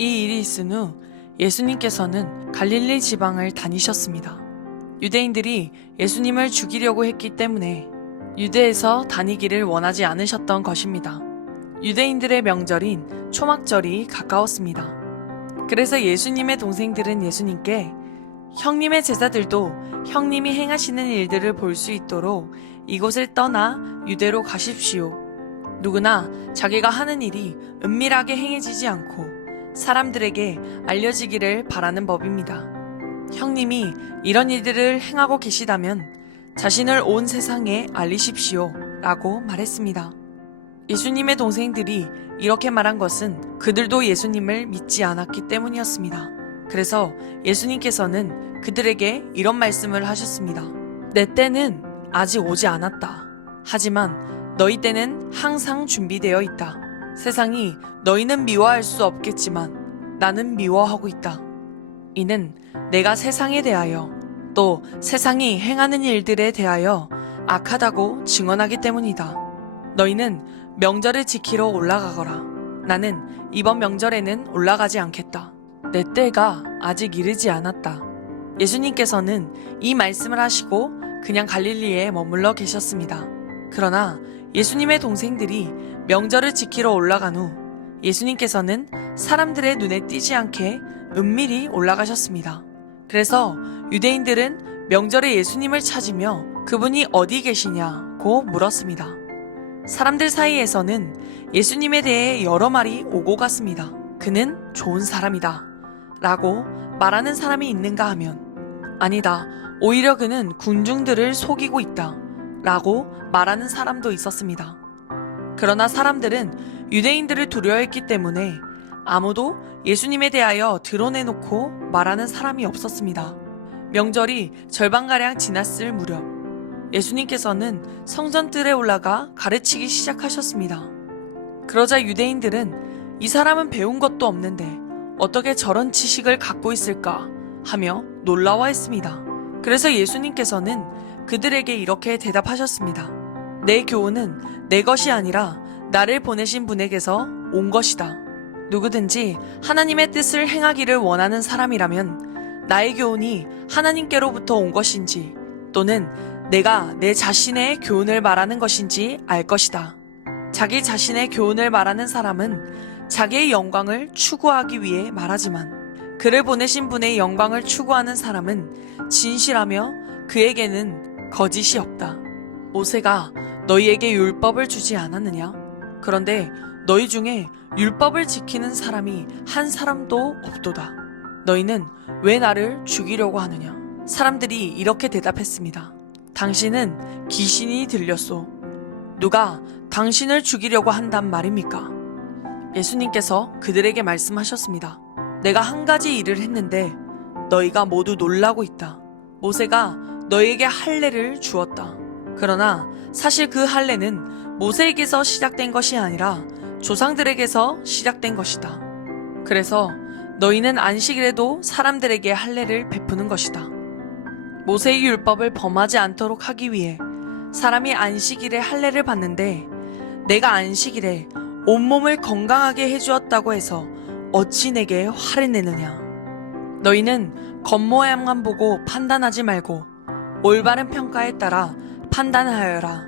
이 일이 있은 후 예수님께서는 갈릴리 지방을 다니셨습니다. 유대인들이 예수님을 죽이려고 했기 때문에 유대에서 다니기를 원하지 않으셨던 것입니다. 유대인들의 명절인 초막절이 가까웠습니다. 그래서 예수님의 동생들은 예수님께 형님의 제자들도 형님이 행하시는 일들을 볼 수 있도록 이곳을 떠나 유대로 가십시오. 누구나 자기가 하는 일이 은밀하게 행해지지 않고 사람들에게 알려지기를 바라는 법입니다. 형님이 이런 일들을 행하고 계시다면 자신을 온 세상에 알리십시오 라고 말했습니다. 예수님의 동생들이 이렇게 말한 것은 그들도 예수님을 믿지 않았기 때문이었습니다. 그래서 예수님께서는 그들에게 이런 말씀을 하셨습니다. 내 때는 아직 오지 않았다. 하지만 너희 때는 항상 준비되어 있다. 세상이 너희는 미워할 수 없겠지만 나는 미워하고 있다. 이는 내가 세상에 대하여 또 세상이 행하는 일들에 대하여 악하다고 증언하기 때문이다. 너희는 명절을 지키러 올라가거라. 나는 이번 명절에는 올라가지 않겠다. 내 때가 아직 이르지 않았다. 예수님께서는 이 말씀을 하시고 그냥 갈릴리에 머물러 계셨습니다. 그러나 예수님의 동생들이 명절을 지키러 올라간 후 예수님께서는 사람들의 눈에 띄지 않게 은밀히 올라가셨습니다. 그래서 유대인들은 명절에 예수님을 찾으며 그분이 어디 계시냐고 물었습니다. 사람들 사이에서는 예수님에 대해 여러 말이 오고 갔습니다. 그는 좋은 사람이다 라고 말하는 사람이 있는가 하면 아니다, 오히려 그는 군중들을 속이고 있다 라고 말하는 사람도 있었습니다. 그러나 사람들은 유대인들을 두려워했기 때문에 아무도 예수님에 대하여 드러내놓고 말하는 사람이 없었습니다. 명절이 절반가량 지났을 무렵 예수님께서는 성전뜰에 올라가 가르치기 시작하셨습니다. 그러자 유대인들은 이 사람은 배운 것도 없는데 어떻게 저런 지식을 갖고 있을까 하며 놀라워했습니다. 그래서 예수님께서는 그들에게 이렇게 대답하셨습니다. 내 교훈은 내 것이 아니라 나를 보내신 분에게서 온 것이다. 누구든지 하나님의 뜻을 행하기를 원하는 사람이라면 나의 교훈이 하나님께로부터 온 것인지 또는 내가 내 자신의 교훈을 말하는 것인지 알 것이다. 자기 자신의 교훈을 말하는 사람은 자기의 영광을 추구하기 위해 말하지만 그를 보내신 분의 영광을 추구하는 사람은 진실하며 그에게는 거짓이 없다. 모세가 너희에게 율법을 주지 않았느냐? 그런데 너희 중에 율법을 지키는 사람이 한 사람도 없도다. 너희는 왜 나를 죽이려고 하느냐? 사람들이 이렇게 대답했습니다. 당신은 귀신이 들렸소. 누가 당신을 죽이려고 한단 말입니까? 예수님께서 그들에게 말씀하셨습니다. 내가 한 가지 일을 했는데 너희가 모두 놀라고 있다. 모세가 너희에게 할례를 주었다. 그러나 사실 그 할례는 모세에게서 시작된 것이 아니라 조상들에게서 시작된 것이다. 그래서 너희는 안식일에도 사람들에게 할례를 베푸는 것이다. 모세의 율법을 범하지 않도록 하기 위해 사람이 안식일에 할례를 받는데 내가 안식일에 온몸을 건강하게 해주었다고 해서 어찌 내게 화를 내느냐. 너희는 겉모양만 보고 판단하지 말고 올바른 평가에 따라 판단하여라.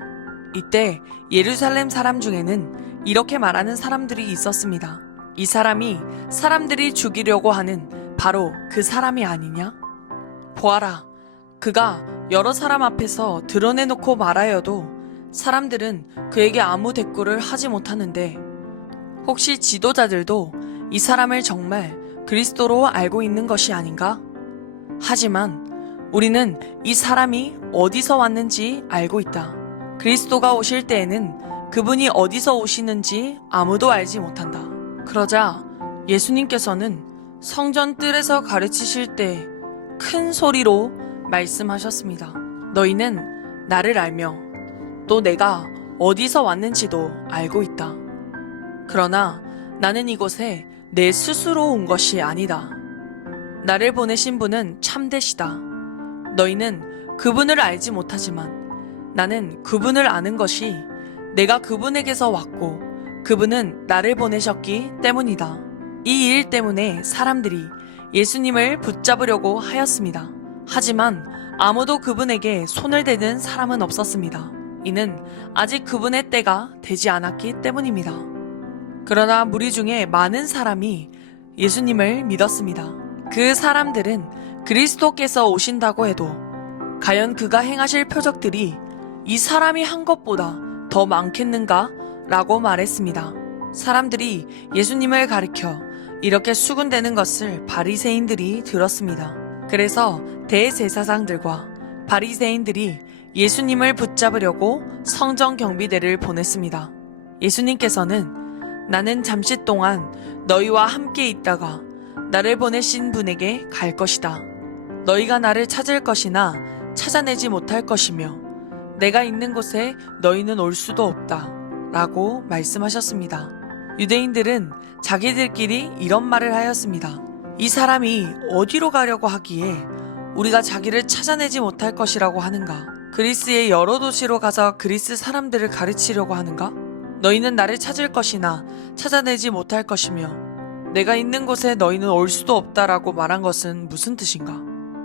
이때 예루살렘 사람 중에는 이렇게 말하는 사람들이 있었습니다. 이 사람이 사람들이 죽이려고 하는 바로 그 사람이 아니냐? 보아라, 그가 여러 사람 앞에서 드러내놓고 말하여도 사람들은 그에게 아무 대꾸를 하지 못하는데 혹시 지도자들도 이 사람을 정말 그리스도로 알고 있는 것이 아닌가? 하지만 우리는 이 사람이 어디서 왔는지 알고 있다. 그리스도가 오실 때에는 그분이 어디서 오시는지 아무도 알지 못한다. 그러자 예수님께서는 성전 뜰에서 가르치실 때 큰 소리로 말씀하셨습니다. 너희는 나를 알며 또 내가 어디서 왔는지도 알고 있다. 그러나 나는 이곳에 내 스스로 온 것이 아니다. 나를 보내신 분은 참되시다. 너희는 그분을 알지 못하지만 나는 그분을 아는 것이 내가 그분에게서 왔고 그분은 나를 보내셨기 때문이다. 이 일 때문에 사람들이 예수님을 붙잡으려고 하였습니다. 하지만 아무도 그분에게 손을 대는 사람은 없었습니다. 이는 아직 그분의 때가 되지 않았기 때문입니다. 그러나 무리 중에 많은 사람이 예수님을 믿었습니다. 그 사람들은 그리스도께서 오신다고 해도 과연 그가 행하실 표적들이 이 사람이 한 것보다 더 많겠는가? 라고 말했습니다. 사람들이 예수님을 가리켜 이렇게 수군대는 것을 바리새인들이 들었습니다. 그래서 대제사장들과 바리새인들이 예수님을 붙잡으려고 성전 경비대를 보냈습니다. 예수님께서는 나는 잠시 동안 너희와 함께 있다가 나를 보내신 분에게 갈 것이다. 너희가 나를 찾을 것이나 찾아내지 못할 것이며 내가 있는 곳에 너희는 올 수도 없다. 라고 말씀하셨습니다. 유대인들은 자기들끼리 이런 말을 하였습니다. 이 사람이 어디로 가려고 하기에 우리가 자기를 찾아내지 못할 것이라고 하는가? 그리스의 여러 도시로 가서 그리스 사람들을 가르치려고 하는가? 너희는 나를 찾을 것이나 찾아내지 못할 것이며 내가 있는 곳에 너희는 올 수도 없다라고 말한 것은 무슨 뜻인가?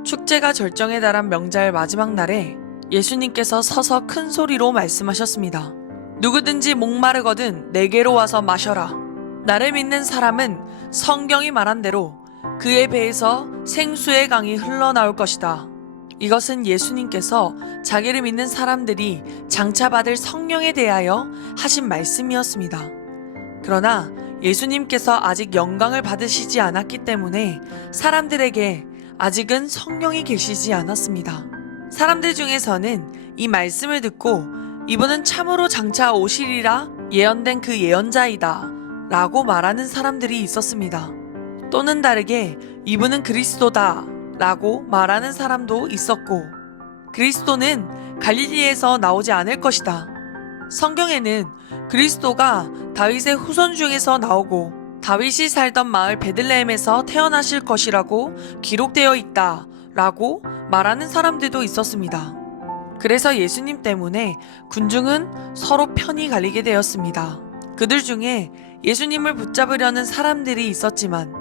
축제가 절정에 달한 명절 마지막 날에 예수님께서 서서 큰 소리로 말씀하셨습니다. 누구든지 목마르거든 내게로 와서 마셔라. 나를 믿는 사람은 성경이 말한 대로 그의 배에서 생수의 강이 흘러나올 것이다. 이것은 예수님께서 자기를 믿는 사람들이 장차 받을 성령에 대하여 하신 말씀이었습니다. 그러나 예수님께서 아직 영광을 받으시지 않았기 때문에 사람들에게 아직은 성령이 계시지 않았습니다. 사람들 중에서는 이 말씀을 듣고 이분은 참으로 장차 오시리라 예언된 그 예언자이다 라고 말하는 사람들이 있었습니다. 또는 다르게 이분은 그리스도다 라고 말하는 사람도 있었고, 그리스도는 갈릴리에서 나오지 않을 것이다. 성경에는 그리스도가 다윗의 후손 중에서 나오고 다윗이 살던 마을 베들레헴에서 태어나실 것이라고 기록되어 있다 라고 말하는 사람들도 있었습니다. 그래서 예수님 때문에 군중은 서로 편이 갈리게 되었습니다. 그들 중에 예수님을 붙잡으려는 사람들이 있었지만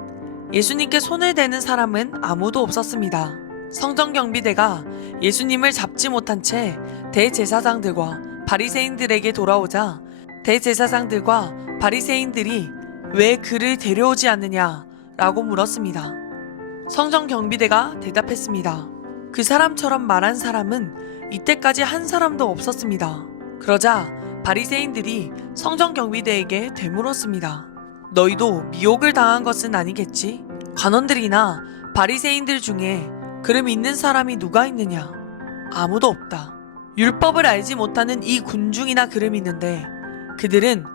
예수님께 손을 대는 사람은 아무도 없었습니다. 성전 경비대가 예수님을 잡지 못한 채 대제사장들과 바리새인들에게 돌아오자 대제사장들과 바리새인들이 왜 그를 데려오지 않느냐라고 물었습니다. 성전 경비대가 대답했습니다. 그 사람처럼 말한 사람은 이때까지 한 사람도 없었습니다. 그러자 바리새인들이 성전 경비대에게 되물었습니다. 너희도 미혹을 당한 것은 아니겠지? 관원들이나 바리새인들 중에 그를 믿는 사람이 누가 있느냐? 아무도 없다. 율법을 알지 못하는 이 군중이나 그를 믿는데 그들은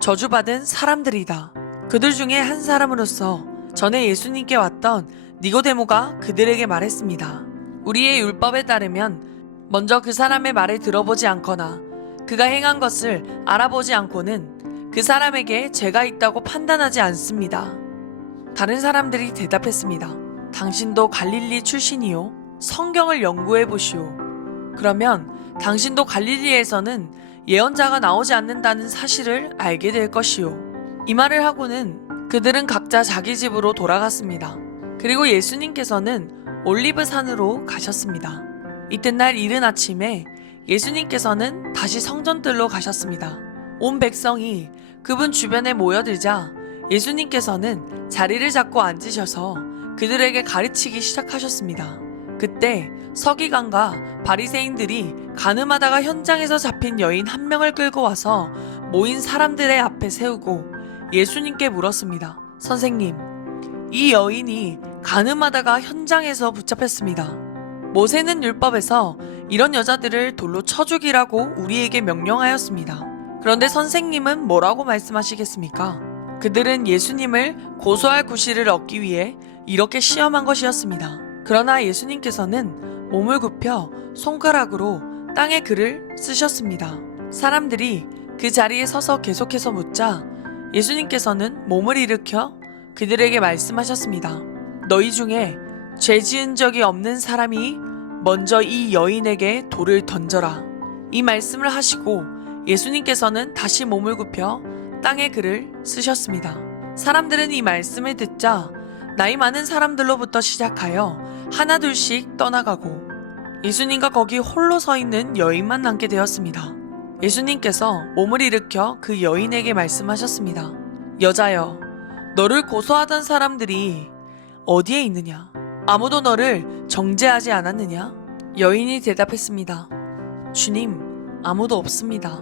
저주받은 사람들이다. 그들 중에 한 사람으로서 전에 예수님께 왔던 니고데모가 그들에게 말했습니다. 우리의 율법에 따르면 먼저 그 사람의 말을 들어보지 않거나 그가 행한 것을 알아보지 않고는 그 사람에게 죄가 있다고 판단하지 않습니다. 다른 사람들이 대답했습니다. 당신도 갈릴리 출신이요? 성경을 연구해 보시오. 그러면 당신도 갈릴리에서는 예언자가 나오지 않는다는 사실을 알게 될 것이요. 이 말을 하고는 그들은 각자 자기 집으로 돌아갔습니다. 그리고 예수님께서는 올리브 산으로 가셨습니다. 이튿날 이른 아침에 예수님께서는 다시 성전뜰로 가셨습니다. 온 백성이 그분 주변에 모여들자 예수님께서는 자리를 잡고 앉으셔서 그들에게 가르치기 시작하셨습니다. 그때 서기관과 바리새인들이 간음하다가 현장에서 잡힌 여인 한 명을 끌고 와서 모인 사람들의 앞에 세우고 예수님께 물었습니다. 선생님, 이 여인이 간음하다가 현장에서 붙잡혔습니다. 모세는 율법에서 이런 여자들을 돌로 쳐 죽이라고 우리에게 명령하였습니다. 그런데 선생님은 뭐라고 말씀하시겠습니까? 그들은 예수님을 고소할 구실을 얻기 위해 이렇게 시험한 것이었습니다. 그러나 예수님께서는 몸을 굽혀 손가락으로 땅에 글을 쓰셨습니다. 사람들이 그 자리에 서서 계속해서 묻자 예수님께서는 몸을 일으켜 그들에게 말씀하셨습니다. 너희 중에 죄 지은 적이 없는 사람이 먼저 이 여인에게 돌을 던져라. 이 말씀을 하시고 예수님께서는 다시 몸을 굽혀 땅에 글을 쓰셨습니다. 사람들은 이 말씀을 듣자 나이 많은 사람들로부터 시작하여 하나둘씩 떠나가고 예수님과 거기 홀로 서 있는 여인만 남게 되었습니다. 예수님께서 몸을 일으켜 그 여인에게 말씀하셨습니다. 여자여, 너를 고소하던 사람들이 어디에 있느냐? 아무도 너를 정죄하지 않았느냐? 여인이 대답했습니다. 주님, 아무도 없습니다.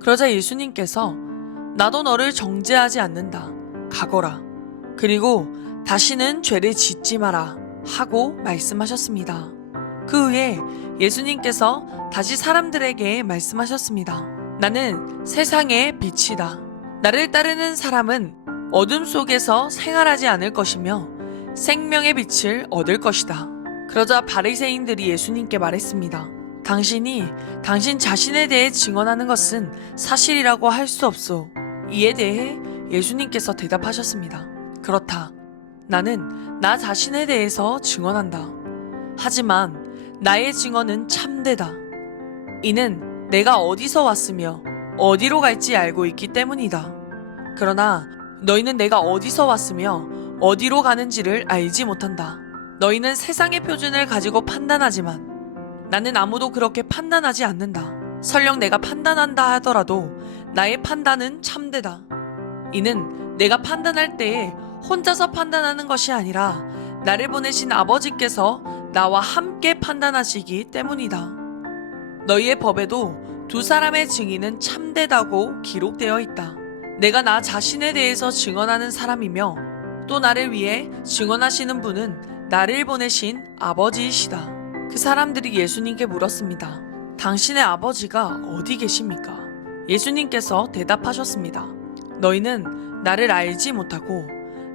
그러자 예수님께서 나도 너를 정죄하지 않는다. 가거라. 그리고 다시는 죄를 짓지 마라 하고 말씀하셨습니다. 그 후에 예수님께서 다시 사람들에게 말씀하셨습니다. 나는 세상의 빛이다. 나를 따르는 사람은 어둠 속에서 생활하지 않을 것이며 생명의 빛을 얻을 것이다. 그러자 바리새인들이 예수님께 말했습니다. 당신이 당신 자신에 대해 증언하는 것은 사실이라고 할 수 없소. 이에 대해 예수님께서 대답하셨습니다. 그렇다. 나는 나 자신에 대해서 증언한다. 하지만 나의 증언은 참되다. 이는 내가 어디서 왔으며 어디로 갈지 알고 있기 때문이다. 그러나 너희는 내가 어디서 왔으며 어디로 가는지를 알지 못한다. 너희는 세상의 표준을 가지고 판단하지만 나는 아무도 그렇게 판단하지 않는다. 설령 내가 판단한다 하더라도 나의 판단은 참되다. 이는 내가 판단할 때에 혼자서 판단하는 것이 아니라 나를 보내신 아버지께서 나와 함께 판단하시기 때문이다. 너희의 법에도 두 사람의 증인은 참되다고 기록되어 있다. 내가 나 자신에 대해서 증언하는 사람이며 또 나를 위해 증언하시는 분은 나를 보내신 아버지이시다. 그 사람들이 예수님께 물었습니다. 당신의 아버지가 어디 계십니까? 예수님께서 대답하셨습니다. 너희는 나를 알지 못하고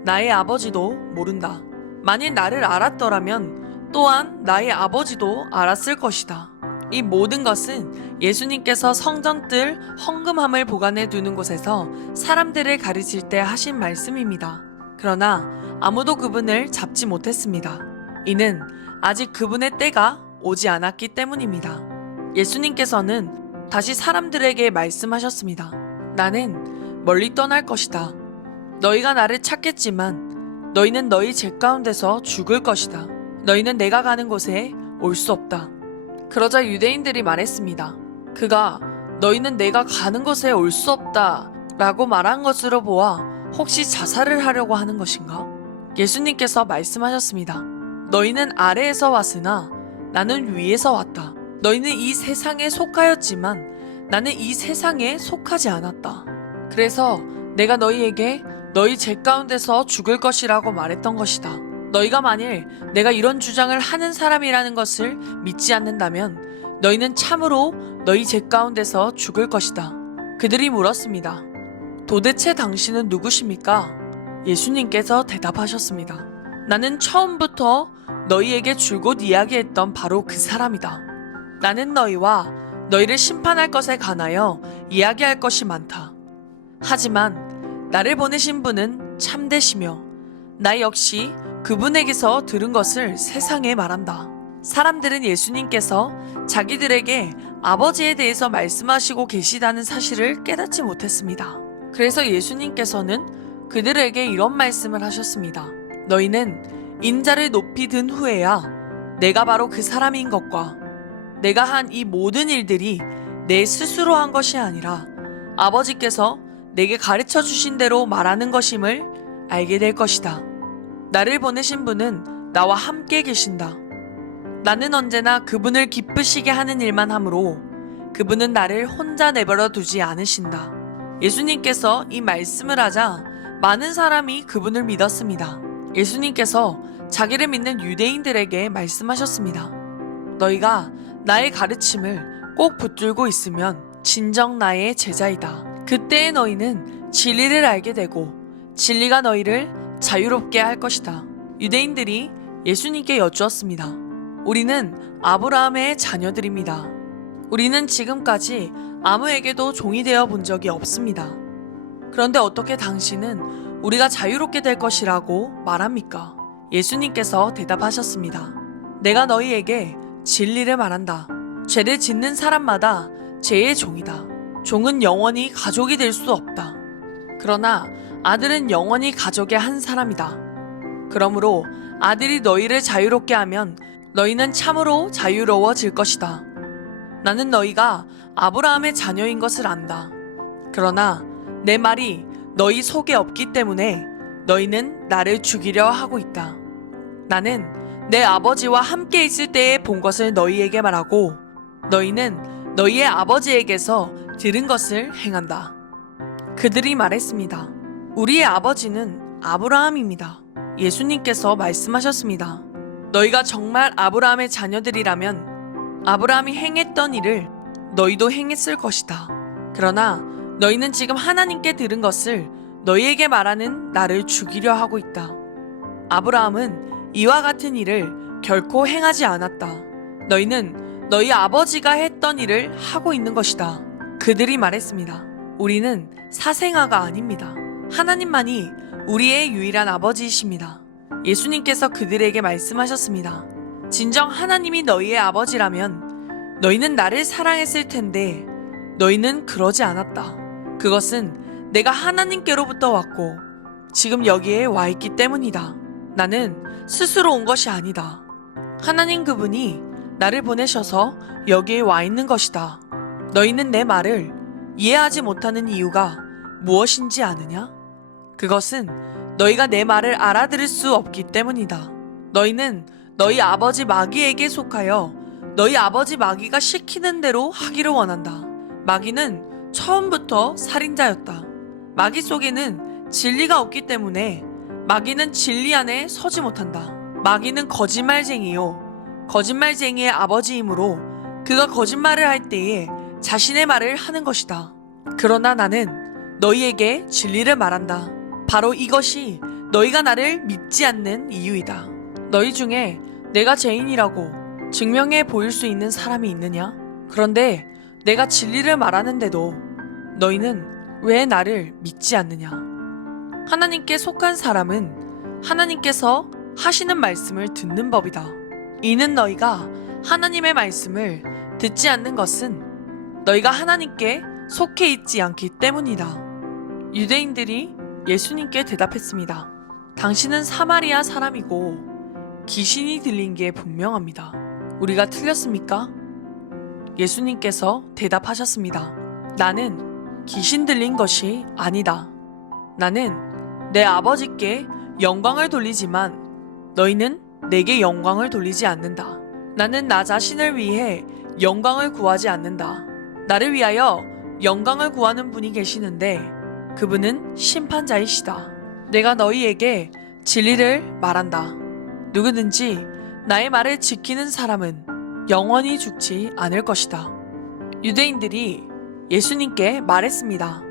나의 아버지도 모른다. 만일 나를 알았더라면 또한 나의 아버지도 알았을 것이다. 이 모든 것은 예수님께서 성전뜰 헌금함을 보관해 두는 곳에서 사람들을 가르칠 때 하신 말씀입니다. 그러나 아무도 그분을 잡지 못했습니다. 이는 아직 그분의 때가 오지 않았기 때문입니다. 예수님께서는 다시 사람들에게 말씀하셨습니다. 나는 멀리 떠날 것이다. 너희가 나를 찾겠지만 너희는 너희 죄 가운데서 죽을 것이다. 너희는 내가 가는 곳에 올 수 없다. 그러자 유대인들이 말했습니다. 그가 너희는 내가 가는 곳에 올 수 없다 라고 말한 것으로 보아 혹시 자살을 하려고 하는 것인가? 예수님께서 말씀하셨습니다. 너희는 아래에서 왔으나 나는 위에서 왔다. 너희는 이 세상에 속하였지만 나는 이 세상에 속하지 않았다. 그래서 내가 너희에게 너희 죄 가운데서 죽을 것이라고 말했던 것이다. 너희가 만일 내가 이런 주장을 하는 사람이라는 것을 믿지 않는다면 너희는 참으로 너희 죄 가운데서 죽을 것이다. 그들이 물었습니다. 도대체 당신은 누구십니까? 예수님께서 대답하셨습니다. 나는 처음부터 너희에게 줄곧 이야기했던 바로 그 사람이다. 나는 너희와 너희를 심판할 것에 관하여 이야기할 것이 많다. 하지만 나를 보내신 분은 참되시며 나 역시 그분에게서 들은 것을 세상에 말한다. 사람들은 예수님께서 자기들에게 아버지에 대해서 말씀하시고 계시다는 사실을 깨닫지 못했습니다. 그래서 예수님께서는 그들에게 이런 말씀을 하셨습니다. 너희는 인자를 높이 든 후에야 내가 바로 그 사람인 것과 내가 한 이 모든 일들이 내 스스로 한 것이 아니라 아버지께서 내게 가르쳐 주신 대로 말하는 것임을 알게 될 것이다. 나를 보내신 분은 나와 함께 계신다. 나는 언제나 그분을 기쁘시게 하는 일만 하므로 그분은 나를 혼자 내버려 두지 않으신다. 예수님께서 이 말씀을 하자 많은 사람이 그분을 믿었습니다. 예수님께서 자기를 믿는 유대인들에게 말씀하셨습니다. 너희가 나의 가르침을 꼭 붙들고 있으면 진정 나의 제자이다. 그때의 너희는 진리를 알게 되고 진리가 너희를 자유롭게 할 것이다. 유대인들이 예수님께 여쭈었습니다. 우리는 아브라함의 자녀들입니다. 우리는 지금까지 아무에게도 종이 되어 본 적이 없습니다. 그런데 어떻게 당신은 우리가 자유롭게 될 것이라고 말합니까? 예수님께서 대답하셨습니다. 내가 너희에게 진리를 말한다. 죄를 짓는 사람마다 죄의 종이다. 종은 영원히 가족이 될 수 없다. 그러나 아들은 영원히 가족의 한 사람이다. 그러므로 아들이 너희를 자유롭게 하면 너희는 참으로 자유로워질 것이다. 나는 너희가 아브라함의 자녀인 것을 안다. 그러나 내 말이 너희 속에 없기 때문에 너희는 나를 죽이려 하고 있다. 나는 내 아버지와 함께 있을 때에 본 것을 너희에게 말하고 너희는 너희의 아버지에게서 들은 것을 행한다. 그들이 말했습니다. 우리의 아버지는 아브라함입니다. 예수님께서 말씀하셨습니다. 너희가 정말 아브라함의 자녀들이라면 아브라함이 행했던 일을 너희도 행했을 것이다. 그러나 너희는 지금 하나님께 들은 것을 너희에게 말하는 나를 죽이려 하고 있다. 아브라함은 이와 같은 일을 결코 행하지 않았다. 너희는 너희 아버지가 했던 일을 하고 있는 것이다. 그들이 말했습니다. 우리는 사생아가 아닙니다. 하나님만이 우리의 유일한 아버지이십니다. 예수님께서 그들에게 말씀하셨습니다. 진정 하나님이 너희의 아버지라면 너희는 나를 사랑했을 텐데 너희는 그러지 않았다. 그것은 내가 하나님께로부터 왔고 지금 여기에 와 있기 때문이다. 나는 스스로 온 것이 아니다. 하나님 그분이 나를 보내셔서 여기에 와 있는 것이다. 너희는 내 말을 이해하지 못하는 이유가 무엇인지 아느냐? 그것은 너희가 내 말을 알아들을 수 없기 때문이다. 너희는 너희 아버지 마귀에게 속하여 너희 아버지 마귀가 시키는 대로 하기를 원한다. 마귀는 처음부터 살인자였다. 마귀 속에는 진리가 없기 때문에 마귀는 진리 안에 서지 못한다. 마귀는 거짓말쟁이요. 거짓말쟁이의 아버지이므로 그가 거짓말을 할 때에 자신의 말을 하는 것이다. 그러나 나는 너희에게 진리를 말한다. 바로 이것이 너희가 나를 믿지 않는 이유이다. 너희 중에 내가 죄인이라고 증명해 보일 수 있는 사람이 있느냐? 그런데 내가 진리를 말하는데도 너희는 왜 나를 믿지 않느냐? 하나님께 속한 사람은 하나님께서 하시는 말씀을 듣는 법이다. 이는 너희가 하나님의 말씀을 듣지 않는 것은 너희가 하나님께 속해 있지 않기 때문이다. 유대인들이 예수님께 대답했습니다. 당신은 사마리아 사람이고 귀신이 들린 게 분명합니다. 우리가 틀렸습니까? 예수님께서 대답하셨습니다. 나는 귀신 들린 것이 아니다. 나는 내 아버지께 영광을 돌리지만 너희는 내게 영광을 돌리지 않는다. 나는 나 자신을 위해 영광을 구하지 않는다. 나를 위하여 영광을 구하는 분이 계시는데 그분은 심판자이시다. 내가 너희에게 진리를 말한다. 누구든지 나의 말을 지키는 사람은 영원히 죽지 않을 것이다. 유대인들이 예수님께 말했습니다.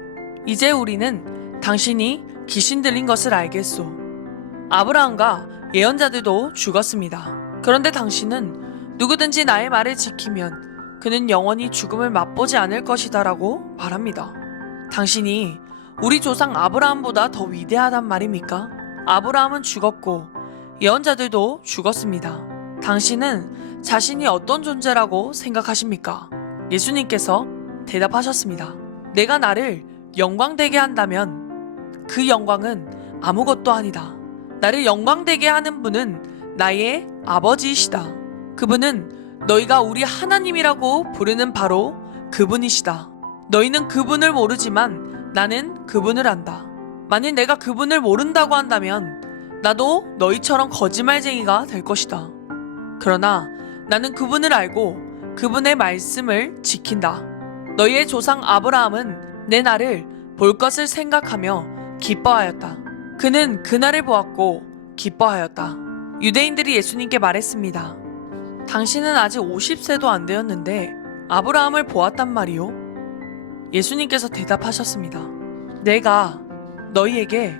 이제 우리는 당신이 귀신 들린 것을 알겠소. 아브라함과 예언자들도 죽었습니다. 그런데 당신은 누구든지 나의 말을 지키면 그는 영원히 죽음을 맛보지 않을 것이다라고 말합니다. 당신이 우리 조상 아브라함보다 더 위대하단 말입니까? 아브라함은 죽었고 예언자들도 죽었습니다. 당신은 자신이 어떤 존재라고 생각하십니까? 예수님께서 대답하셨습니다. 내가 나를 영광되게 한다면 그 영광은 아무것도 아니다. 나를 영광되게 하는 분은 나의 아버지이시다. 그분은 너희가 우리 하나님이라고 부르는 바로 그분이시다. 너희는 그분을 모르지만 나는 그분을 안다. 만일 내가 그분을 모른다고 한다면 나도 너희처럼 거짓말쟁이가 될 것이다. 그러나 나는 그분을 알고 그분의 말씀을 지킨다. 너희의 조상 아브라함은 내 날을 볼 것을 생각하며 기뻐하였다. 그는 그날을 보았고 기뻐하였다. 유대인들이 예수님께 말했습니다. 당신은 아직 50세도 안 되었는데 아브라함을 보았단 말이오? 예수님께서 대답하셨습니다. 내가 너희에게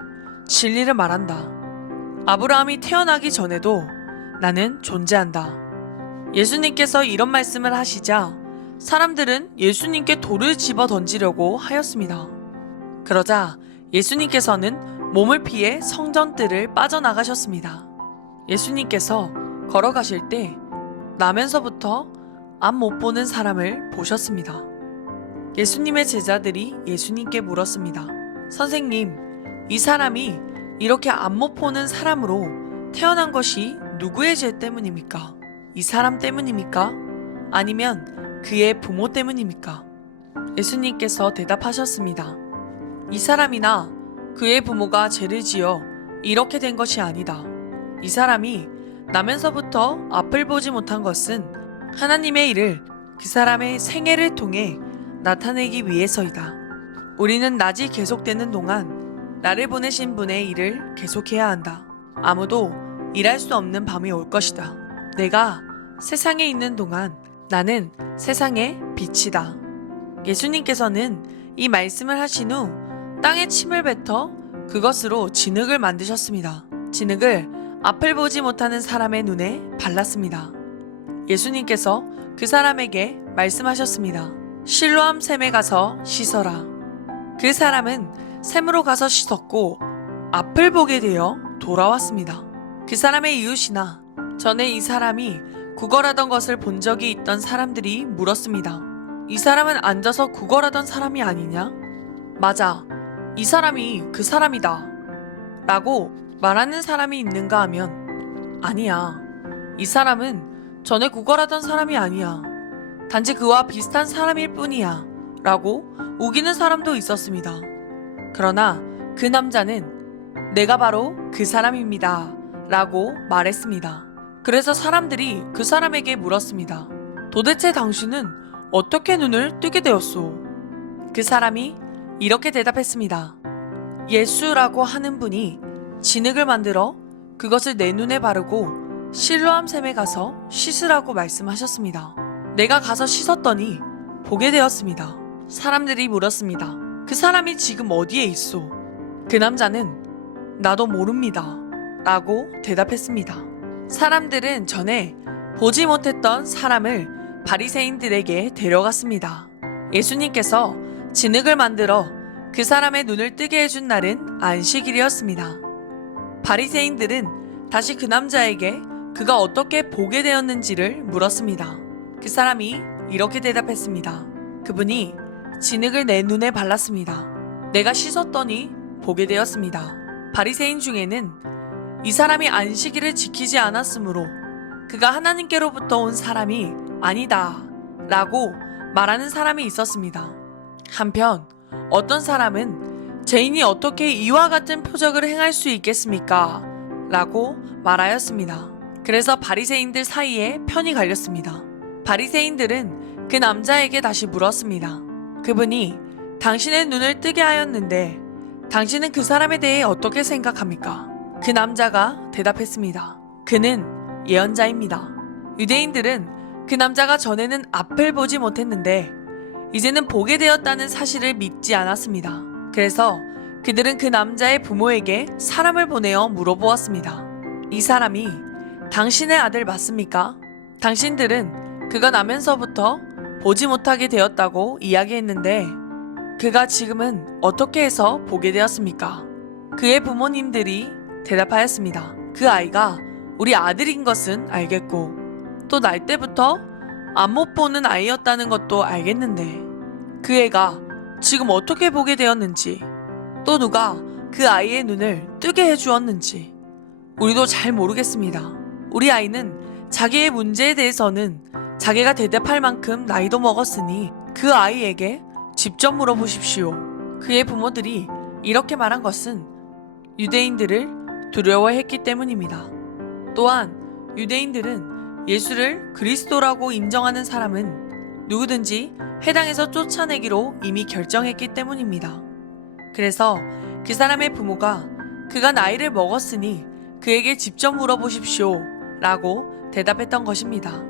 진리를 말한다. 아브라함이 태어나기 전에도 나는 존재한다. 예수님께서 이런 말씀을 하시자 사람들은 예수님께 돌을 집어 던지려고 하였습니다. 그러자 예수님께서는 몸을 피해 성전뜰을 빠져나가셨습니다. 예수님께서 걸어가실 때 나면서부터 앞 못 보는 사람을 보셨습니다. 예수님의 제자들이 예수님께 물었습니다. 선생님, 이 사람이 이렇게 안 못 보는 사람으로 태어난 것이 누구의 죄 때문입니까? 이 사람 때문입니까? 아니면 그의 부모 때문입니까? 예수님께서 대답하셨습니다. 이 사람이나 그의 부모가 죄를 지어 이렇게 된 것이 아니다. 이 사람이 나면서부터 앞을 보지 못한 것은 하나님의 일을 그 사람의 생애를 통해 나타내기 위해서이다. 우리는 낮이 계속되는 동안 나를 보내신 분의 일을 계속해야 한다. 아무도 일할 수 없는 밤이 올 것이다. 내가 세상에 있는 동안 나는 세상의 빛이다. 예수님께서는 이 말씀을 하신 후 땅에 침을 뱉어 그것으로 진흙을 만드셨습니다. 진흙을 앞을 보지 못하는 사람의 눈에 발랐습니다. 예수님께서 그 사람에게 말씀하셨습니다. 실로암 샘에 가서 씻어라. 그 사람은 샘으로 가서 씻었고 앞을 보게 되어 돌아왔습니다. 그 사람의 이웃이나 전에 이 사람이 구걸하던 것을 본 적이 있던 사람들이 물었습니다. 이 사람은 앉아서 구걸하던 사람이 아니냐? 맞아. 이 사람이 그 사람이다. 라고 말하는 사람이 있는가 하면 아니야. 이 사람은 전에 구걸하던 사람이 아니야. 단지 그와 비슷한 사람일 뿐이야. 라고 우기는 사람도 있었습니다. 그러나 그 남자는 내가 바로 그 사람입니다. 라고 말했습니다. 그래서 사람들이 그 사람에게 물었습니다. 도대체 당신은 어떻게 눈을 뜨게 되었소? 그 사람이 이렇게 대답했습니다. 예수라고 하는 분이 진흙을 만들어 그것을 내 눈에 바르고 실로암 샘에 가서 씻으라고 말씀하셨습니다. 내가 가서 씻었더니 보게 되었습니다. 사람들이 물었습니다. 그 사람이 지금 어디에 있소? 그 남자는 나도 모릅니다. 라고 대답했습니다. 사람들은 전에 보지 못했던 사람을 바리새인들에게 데려갔습니다. 예수님께서 진흙을 만들어 그 사람의 눈을 뜨게 해준 날은 안식일이었습니다. 바리새인들은 다시 그 남자에게 그가 어떻게 보게 되었는지를 물었습니다. 그 사람이 이렇게 대답했습니다. 그분이 진흙을 내 눈에 발랐습니다. 내가 씻었더니 보게 되었습니다. 바리새인 중에는 이 사람이 안식일을 지키지 않았으므로 그가 하나님께로부터 온 사람이 아니다 라고 말하는 사람이 있었습니다. 한편 어떤 사람은 죄인이 어떻게 이와 같은 표적을 행할 수 있겠습니까? 라고 말하였습니다. 그래서 바리새인들 사이에 편이 갈렸습니다. 바리새인들은 그 남자에게 다시 물었습니다. 그분이 당신의 눈을 뜨게 하였는데 당신은 그 사람에 대해 어떻게 생각합니까? 그 남자가 대답했습니다. 그는 예언자입니다. 유대인들은 그 남자가 전에는 앞을 보지 못했는데 이제는 보게 되었다는 사실을 믿지 않았습니다. 그래서 그들은 그 남자의 부모에게 사람을 보내어 물어보았습니다. 이 사람이 당신의 아들 맞습니까? 당신들은 그가 나면서부터 보지 못하게 되었다고 이야기했는데 그가 지금은 어떻게 해서 보게 되었습니까? 그의 부모님들이 대답하였습니다. 그 아이가 우리 아들인 것은 알겠고 또 날 때부터 안 못 보는 아이였다는 것도 알겠는데 그 애가 지금 어떻게 보게 되었는지 또 누가 그 아이의 눈을 뜨게 해주었는지 우리도 잘 모르겠습니다. 우리 아이는 자기의 문제에 대해서는 자기가 대답할 만큼 나이도 먹었으니 그 아이에게 직접 물어보십시오. 그의 부모들이 이렇게 말한 것은 유대인들을 두려워했기 때문입니다. 또한 유대인들은 예수를 그리스도라고 인정하는 사람은 누구든지 회당에서 쫓아내기로 이미 결정했기 때문입니다. 그래서 그 사람의 부모가 그가 나이를 먹었으니 그에게 직접 물어보십시오 라고 대답했던 것입니다.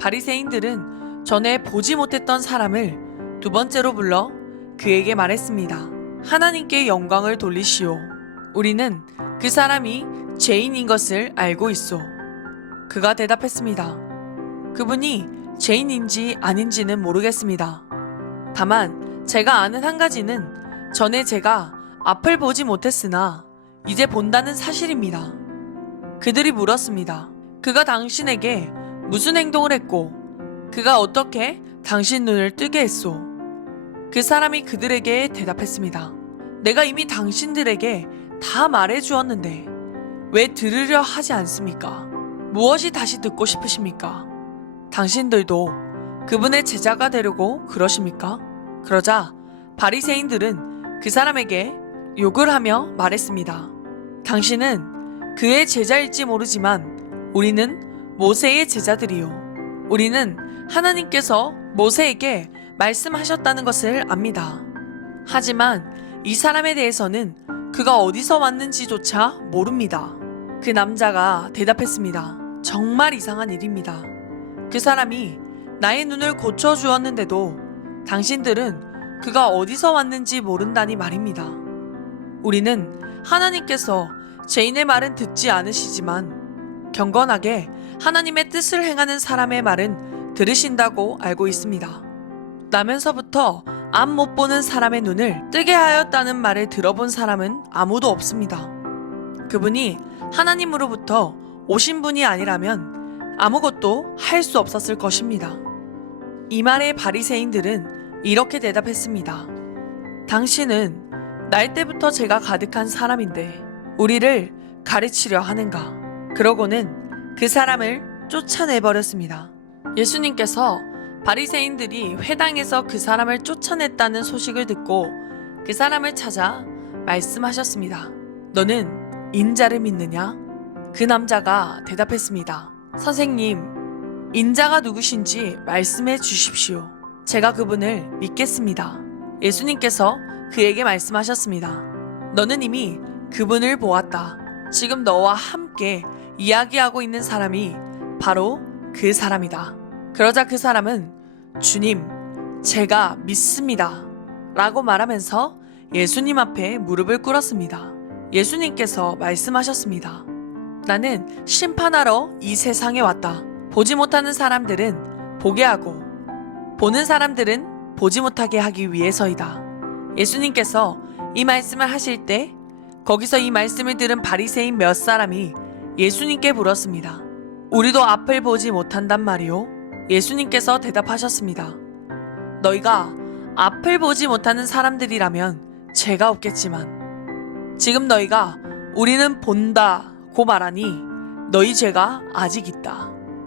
바리새인들은 전에 보지 못했던 사람을 두 번째로 불러 그에게 말했습니다. 하나님께 영광을 돌리시오. 우리는 그 사람이 죄인인 것을 알고 있소. 그가 대답했습니다. 그분이 죄인인지 아닌지는 모르겠습니다. 다만 제가 아는 한 가지는 전에 제가 앞을 보지 못했으나 이제 본다는 사실입니다. 그들이 물었습니다. 그가 당신에게 무슨 행동을 했고 그가 어떻게 당신 눈을 뜨게 했소? 그 사람이 그들에게 대답했습니다. 내가 이미 당신들에게 다 말해주었는데 왜 들으려 하지 않습니까? 무엇이 다시 듣고 싶으십니까? 당신들도 그분의 제자가 되려고 그러십니까? 그러자 바리새인들은 그 사람에게 욕을 하며 말했습니다. 당신은 그의 제자일지 모르지만 우리는 모세의 제자들이요. 우리는 하나님께서 모세에게 말씀하셨다는 것을 압니다. 하지만 이 사람에 대해서는 그가 어디서 왔는지조차 모릅니다. 그 남자가 대답했습니다. 정말 이상한 일입니다. 그 사람이 나의 눈을 고쳐주었는데도 당신들은 그가 어디서 왔는지 모른다니 말입니다. 우리는 하나님께서 죄인의 말은 듣지 않으시지만 경건하게 하나님의 뜻을 행하는 사람의 말은 들으신다고 알고 있습니다. 나면서부터 앞 못 보는 사람의 눈을 뜨게 하였다는 말을 들어본 사람은 아무도 없습니다. 그분이 하나님으로부터 오신 분이 아니라면 아무것도 할 수 없었을 것입니다. 이 말에 바리새인들은 이렇게 대답했습니다. 당신은 날 때부터 죄가 가득한 사람인데 우리를 가르치려 하는가? 그러고는 그 사람을 쫓아내버렸습니다. 예수님께서 바리새인들이 회당에서 그 사람을 쫓아냈다는 소식을 듣고 그 사람을 찾아 말씀하셨습니다. 너는 인자를 믿느냐? 그 남자가 대답했습니다. 선생님, 인자가 누구신지 말씀해 주십시오. 제가 그분을 믿겠습니다. 예수님께서 그에게 말씀하셨습니다. 너는 이미 그분을 보았다. 지금 너와 함께 이야기하고 있는 사람이 바로 그 사람이다. 그러자 그 사람은 주님, 제가 믿습니다. 라고 말하면서 예수님 앞에 무릎을 꿇었습니다. 예수님께서 말씀하셨습니다. 나는 심판하러 이 세상에 왔다. 보지 못하는 사람들은 보게 하고 보는 사람들은 보지 못하게 하기 위해서이다. 예수님께서 이 말씀을 하실 때 거기서 이 말씀을 들은 바리새인 몇 사람이 예수님께 물었습니다. 우리도 앞을 보지 못한단 말이오? 예수님께서 대답하셨습니다. 너희가 앞을 보지 못하는 사람들이라면 죄가 없겠지만 지금 너희가 우리는 본다고 말하니 너희 죄가 아직 있다.